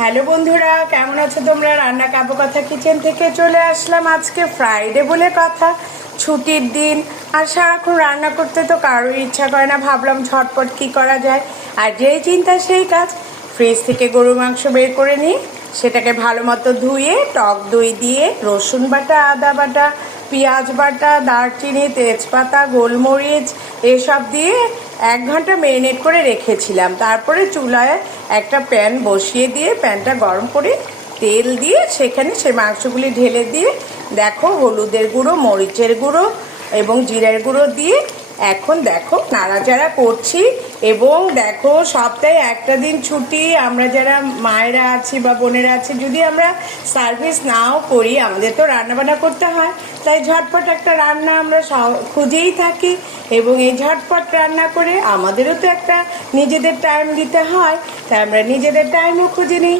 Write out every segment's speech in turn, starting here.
Hello বন্ধুরা, কেমন আছো তোমরা? রান্না কাবু কথা কিচেন থেকে চলে আসলাম। আজকে ফ্রাইডে বলে কথা, ছুটির দিন। আর সারাক্ষণ রান্না করতে তো কারোর ইচ্ছা করে না। ভাবলাম ঝটপট কী করা যায়, আর যেই চিন্তা সেই কাজ। ফ্রিজ থেকে গরুর মাংস বের করে নিই, সেটাকে ভালো মতো ধুয়ে টক দই দিয়ে রসুন বাটা, আদা বাটা, পেঁয়াজ বাটা, দারচিনি, তেজপাতা, গোলমরিচ এসব দিয়ে 1 ঘন্টা ম্যারিনেট করে রেখেছিলাম। তারপরে চুলায় একটা প্যান বসিয়ে দিয়ে প্যানটা গরম করে তেল দিয়ে সেখানে সে মাংসগুলি ঢেলে দিয়ে দেখো হলুদের গুঁড়ো, মরিচের গুঁড়ো এবং জিরের গুঁড়ো দিয়ে এখন দেখো নাড়াচাড়া করছি। এবং দেখো সপ্তাহে একটা দিন ছুটি, আমরা যারা মায়েরা আছি বা বোনেরা আছি, যদি আমরা সার্ভিস নাও করি, আমাদের তো রান্নাবান্না করতে হয়। তাই ঝটপট একটা রান্না আমরা খুঁজেই থাকি, এবং এই ঝটপট রান্না করে আমাদেরও তো একটা নিজেদের টাইম দিতে হয়। তাই আমরা নিজেদের টাইমও খুঁজে নিই।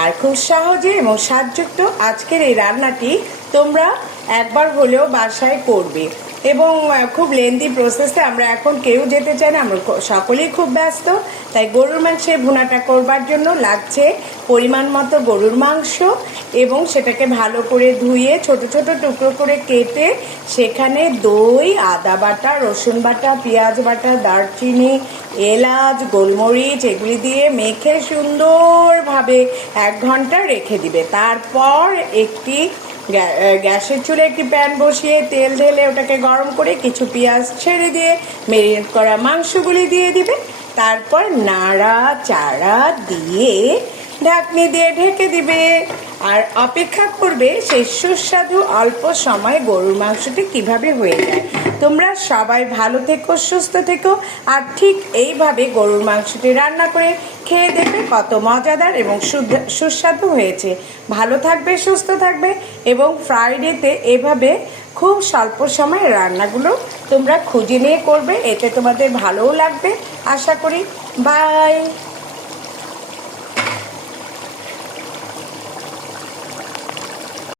আর খুব সহজে এবং স্বাদযুক্ত আজকের এই রান্নাটি তোমরা একবার হলেও বাসায় করবে। এবং খুব লেন্দি প্রসেসে আমরা এখন কেউ যেতে চাই না, আমরা সকলেই খুব ব্যস্ত। তাই গরুর মাংসের ভুনাটা করবার জন্য লাগছে পরিমাণ মতো গরুর মাংস, এবং সেটাকে ভালো করে ধুয়ে ছোট ছোট টুকরো করে কেটে সেখানে দই, আদা বাটা, রসুন বাটা, পেঁয়াজ বাটা, দারচিনি, এলাচ, গোলমরিচ এগুলি দিয়ে মেখে সুন্দরভাবে 1 ঘন্টা রেখে দিবে। তারপর একটি গ্যাসের চুলে একটি প্যান বসিয়ে তেল ঢেলে ওটাকে গরম করে কিছু পেঁয়াজ ছেড়ে দিয়ে ম্যারিনেট করা মাংসগুলি দিয়ে দিবে। তারপর নাড়াচাড়া দিয়ে ঢাকনি দিয়ে ঢেকে দিবে আর অপেক্ষা করবে সেই সুস্বাদু অল্প সময় গরুর মাংসটি কিভাবে হয়ে যায়। তোমরা সবাই ভালো থেকো, সুস্থ থেকো, আর ঠিক এইভাবে গরুর মাংসটি রান্না করে খেয়ে দেখবে কত মজাদার এবং সুস্বাদু হয়েছে। ভালো থাকবে, সুস্থ থাকবে, এবং ফ্রাইডেতে এভাবে খুব স্বল্প সময়ে রান্নাগুলো তোমরা খুঁজে নিয়ে করবে। এতে তোমাদের ভালোও লাগবে আশা করি। বাই।